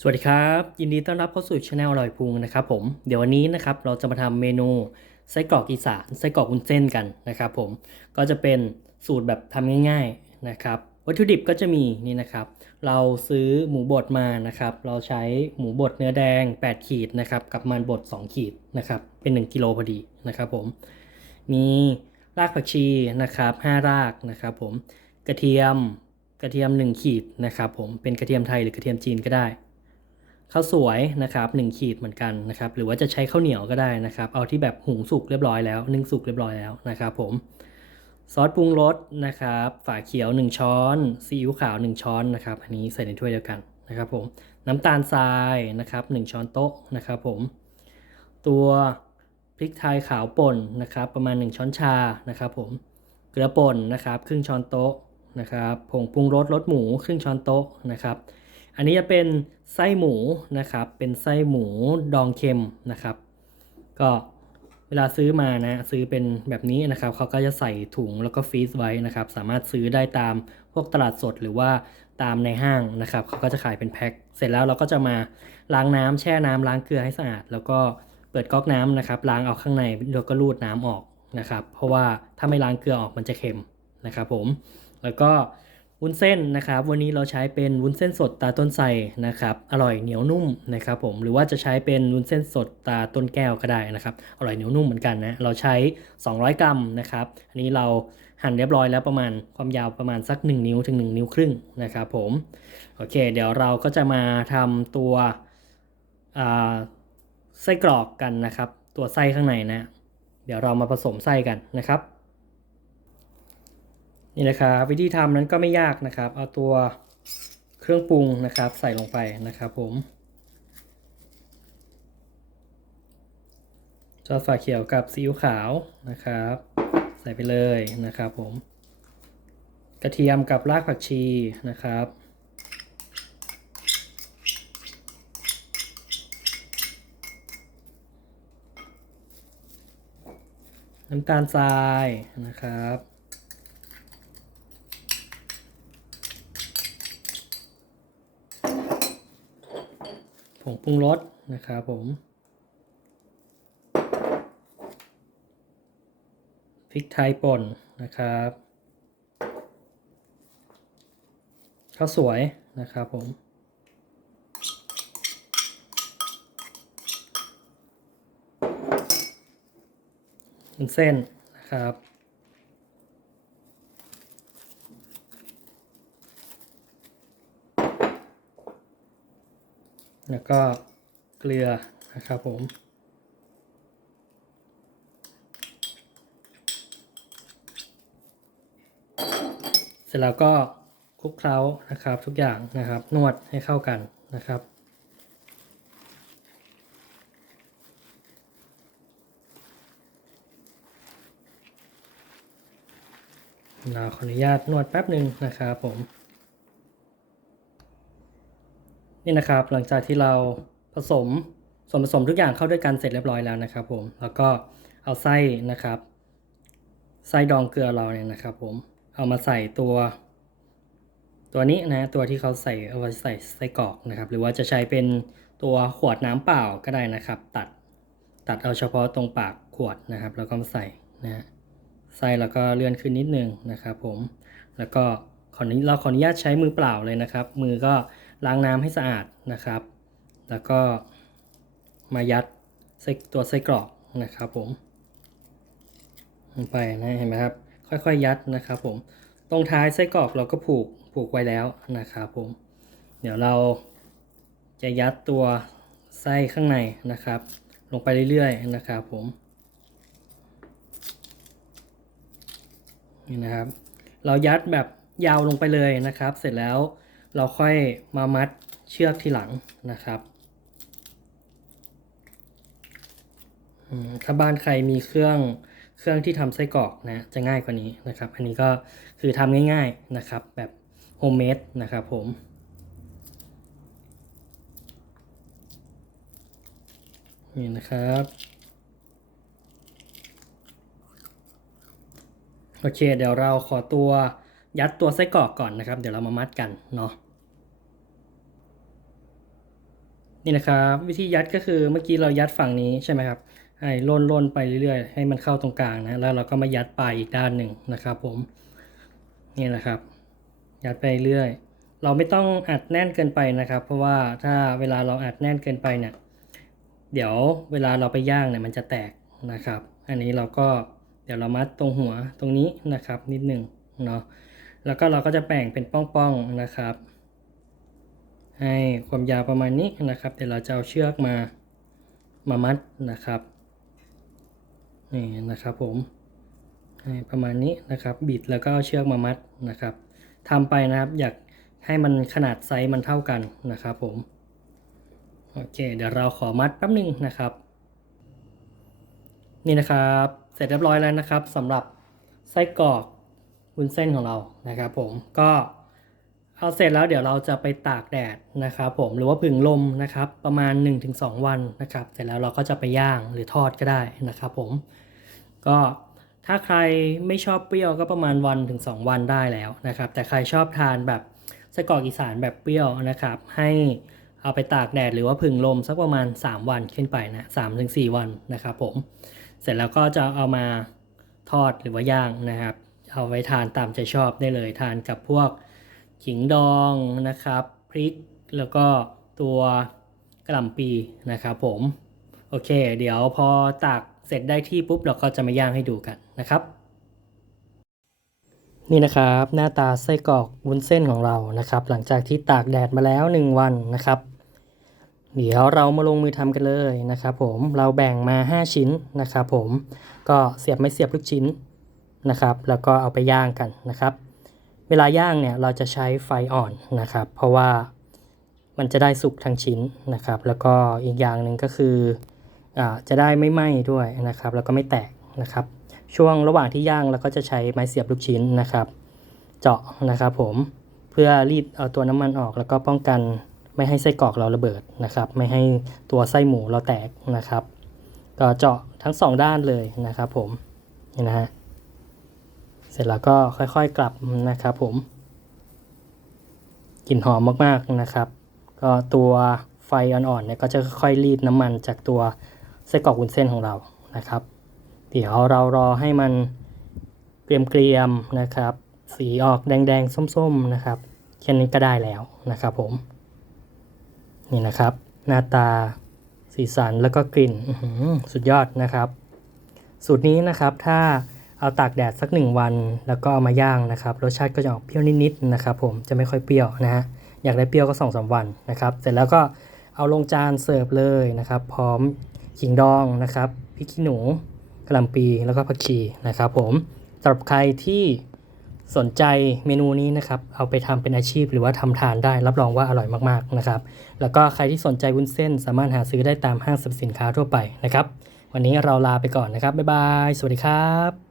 สวัสดีครับ ยินดีต้อนรับเข้าสู่ช anel อร่อยพุงนะครับผมเดี๋ยววันนี้นะครับเราจะมาทำเมนูไส้กรอกอีสานไส้กรอกวุ้นเส้นกันนะครับผมก็จะเป็นสูตรแบบทำง่ายๆนะครับวัตถุดิบก็จะมีนี่นะครับ เราซื้อหมูบดมานะครับ เราใช้หมูบดเนื้อแดง 8 ขีดนะครับกับมันบด 2 ขีดนะครับเป็น 1กิโลพอดีนะครับผมมีรากผักชีนะครับ5รากนะครับผมกระเทียมกระเทียม 1 ขีดนะครับผมเป็นกระเทียมไทยหรือกระเทียมจีนก็ได้ ข้าวสวยนะครับ1ขีดเหมือนกันนะครับหรือว่าจะใช้ข้าวเหนียวก็ได้นะครับเอาที่แบบหุงสุกเรียบร้อยแล้วนึ่งสุกเรียบร้อยแล้วนะครับผมซอสปรุงรสนะครับฝาเขียว 1 ช้อนซีอิ๊วขาว 1 ช้อนนะครับอันนี้ใส่ในถ้วยเดียวกันนะครับผมน้ำตาลทรายนะครับ1ช้อนโต๊ะนะครับผมตัวพริกไทยขาวป่นนะครับประมาณ 1 ช้อนชานะครับผมเกลือป่นนะครับครึ่งช้อนโต๊ะนะครับผงปรุงรสรสหมูครึ่งช้อนโต๊ะนะครับ อันนี้จะเป็นไส้หมูนะครับ เป็นไส้หมูดองเค็มนะครับ ก็เวลาซื้อมานะ ซื้อเป็นแบบนี้นะครับ เขาก็จะใส่ถุงแล้วก็ฟรีซไว้นะครับ สามารถซื้อได้ตามพวกตลาดสดหรือว่าตามในห้างนะครับ เขาก็จะขายเป็นแพ็ค เสร็จแล้วเราก็จะมาล้างน้ำแช่น้ำล้างเกลือให้สะอาด แล้วก็เปิดก๊อกน้ำนะครับ ล้างเอาข้างในแล้วก็รูดน้ำออกนะครับ เพราะว่าถ้าไม่ล้างเกลือออกมันจะเค็มนะครับผม แล้วก็ วุ้นเส้นนะครับ วันนี้เราใช้เป็นวุ้นเส้นสดตาต้นไทรนะครับ อร่อยเหนียวนุ่มนะครับผม หรือว่าจะใช้เป็นวุ้นเส้นสดตาต้นแก้วก็ได้นะครับ อร่อยเหนียวนุ่มเหมือนกันนะ เราใช้ 200 กรัมนะครับ อันนี้เราหั่นเรียบร้อยแล้วประมาณความยาวประมาณสัก 1 นิ้วถึง 1 นิ้วครึ่งนะครับผม โอเค เดี๋ยวเราก็จะมาทำตัวไส้กรอกกันนะครับ ตัวไส้ข้างในนะ เดี๋ยวเรามาผสมไส้กันนะครับ นี่นะครับวิธีทำนั้นก็ไม่ยากนะครับ เอาตัวเครื่องปรุงนะครับ ใส่ลงไปนะครับผมซอสฝาเขียวกับซีอิ๊วขาวนะครับ ใส่ไปเลยนะครับผม กระเทียมกับรากผักชีนะครับน้ำตาลทรายนะครับ ผงปรุงรสนะครับผมพริกไทยป่นนะครับข้าวสวยนะครับผมเป็นเส้นนะครับ แล้วก็เกลือนะครับผม เสร็จแล้วก็คลุกเคล้านะครับทุกอย่างนะครับ นวดให้เข้ากันนะครับเราขออนุญาตนวดแป๊บหนึ่งนะครับผม นี่นะครับ หลังจากที่เราผสมส่วนผสมทุกอย่างเข้าด้วยกันเสร็จเรียบร้อยแล้วนะครับ ผมแล้วก็เอาไส้นะครับไส้ดองเกลือเราเนี่ยนะครับ ผมเอามาใส่ตัว ตัวนี้นะตัวที่เขาใส่เอาไว้ใส่ไส้กรอกนะครับ หรือว่าจะใช้เป็นตัวขวดน้ำเปล่าก็ได้นะครับ ตัดตัดเอาเฉพาะตรงปากขวดนะครับ แล้วก็มาใส่นะฮะใส่แล้วก็เลื่อนขึ้นนิดนึงนะครับ ผมแล้วก็ขอนี้เราขออนุญาตใช้มือเปล่าเลยนะครับ มือก็ ล้างน้ำให้สะอาดนะครับ แล้วก็มายัดใส่ตัวไส้กรอกนะครับผมลงไปนะเห็นไหมครับ ค่อยๆยัดนะครับผมตรงท้ายไส้กรอกเราก็ผูกผูกไว้แล้วนะครับผม เดี๋ยวเราจะยัดตัวไส้ข้างในนะครับ ลงไปเรื่อยๆนะครับผมนี่นะครับ เรายัดแบบยาวลงไปเลยนะครับ เสร็จแล้ว เราค่อยมามัดเชือกทีหลังนะครับถ้าบ้านใครมีเครื่องเครื่องที่ทำไส้กรอกนะจะง่ายกว่านี้นะครับ อันนี้ก็คือทำง่ายๆนะครับแบบโฮมเมดนะครับผมนี่นะครับ โอเค เดี๋ยวเราขอตัวยัดตัวไส้กรอกก่อนนะครับ เดี๋ยวเรามามัดกันเนาะ นี่นะครับ วิธียัดก็คือเมื่อกี้เรายัดฝั่งนี้ใช่ไหมครับให้ล่นล่นไปเรื่อยๆ ให้มันเข้าตรงกลางนะแล้วเราก็มายัดปลายอีกด้านหนึ่งนะครับผมนี่นะครับ ยัดไปเรื่อยเราไม่ต้องอัดแน่นเกินไปนะครับ เพราะว่าถ้าเวลาเราอัดแน่นเกินไปเนี่ยเดี๋ยวเวลาเราไปย่างเนี่ยมันจะแตกนะครับ อันนี้เราก็เดี๋ยวเรามัดตรงหัวตรงนี้นะครับนิดหนึ่งเนาะแล้วก็เราก็จะแบ่งเป็นป้องๆนะครับ ให้ความยาวประมาณนี้นะครับ เดี๋ยวเราจะเอาเชือกมามามัดนะครับนี่นะครับผมให้ประมาณนี้นะครับบิดแล้วก็เอาเชือกมามัดนะครับทำไปนะครับอยากให้มันขนาดไซส์มันเท่ากันนะครับผมโอเค เดี๋ยวเราขอมัดแป๊บหนึงนะครับ นี่นะครับ เสร็จเรียบร้อยแล้วนะครับสำหรับไส้กรอกวุ้นเส้นของเรานะครับ ผมก็ เอาเสร็จแล้วเดี๋ยวเราจะไปตากแดดนะครับผมหรือว่าผึ่งลมนะครับประมาณ 1-2 วันนะครับ เสร็จแล้วเราก็จะไปย่างหรือทอดก็ได้นะครับผมก็ถ้าใครไม่ชอบเปรี้ยวก็ประมาณวันถึง 2 วันได้แล้วนะครับ แต่ใครชอบทานแบบไส้กรอกอีสานแบบเปรี้ยวนะครับ ให้เอาไปตากแดดหรือว่าผึ่งลมสักประมาณ 3 วันขึ้นไปนะสามถึงสี่วันนะครับผมเสร็จแล้วก็จะเอามาทอดหรือว่าย่างนะครับ เอาไว้ทานตามใจชอบได้เลยทานกับพวก ขิงดองนะครับ พริกแล้วก็ตัวกระหล่ำปีนะครับผม โอเค เดี๋ยวพอตากเสร็จได้ที่ปุ๊บเราก็จะมาย่างให้ดูกันนะครับ นี่นะครับหน้าตาไส้กรอกวุ้นเส้นของเรานะครับ หลังจากที่ตากแดดมาแล้ว 1 วันนะครับ เดี๋ยวเรามาลงมือทำกันเลยนะครับผมเราแบ่งมา 5 ชิ้นนะครับผมก็เสียบไม่เสียบทุกชิ้นนะครับ แล้วก็เอาไปย่างกันนะครับ เวลาย่างเนี่ยเราจะใช้ไฟอ่อนนะครับ เพราะว่ามันจะได้สุกทั้งชิ้นนะครับ แล้วก็อีกอย่างหนึ่งก็คืออจะได้ไม่ไหม้ด้วยนะครับ แล้วก็ไม่แตกนะครับ ช่วงระหว่างที่ย่างเราก็จะใช้ไม้เสียบลูกชิ้นนะครับ เจาะนะครับผมเพื่อรีดเอาตัวน้ำมันออกแล้วก็ป้องกันไม่ให้ไส้กรอกเราระเบิดนะครับ ไม่ให้ตัวไส้หมูเราแตกนะครับ ก็เจาะทั้งสองด้านเลยนะครับผมนี่นะฮะ สร็จแล้วก็ค่อยๆกลับนะครับผมกลิ่นหอมมากๆนะครับ ก็ตัวไฟอ่อนๆเนี่ยก็จะค่อยๆรีดน้ำมันจากตัวไส้กรอกวุ้นเส้นของเรานะครับ เดี๋ยวเรารอให้มันเกรียมๆนะครับ สีออกแดงๆส้มๆนะครับแค่นี้ก็ได้แล้วนะครับผม นี่นะครับ หน้าตาสีสันแล้วก็กลิ่นสุดยอดนะครับ สูตรนี้นะครับถ้า เอาตากแดดสักหนึ่งวัน แล้วก็เอามาย่างนะครับ รสชาติก็จะออกเปรี้ยวนิดๆนะครับผมจะไม่ค่อยเปรี้ยวนะฮะอยากได้เปรี้ยวก็สองสาวันนะครับ เสร็จแล้วก็เอาลงจานเสิร์ฟเลยนะครับ พร้อมขิงดองนะครับพริกขี้หนูกระหล่ำปีแล้วก็ผักชีนะครับ ผมสำหรับใครที่สนใจเมนูนี้นะครับ เอาไปทำเป็นอาชีพหรือว่าทำทานได้รับรองว่าอร่อยมากๆนะครับ แล้วก็ใครที่สนใจวุ้นเส้น สามารถหาซื้อได้ตามห้างสรรพสินค้าทั่วไปนะครับ วันนี้เราลาไปก่อนนะครับ บ๊ายบาย สวัสดีครับ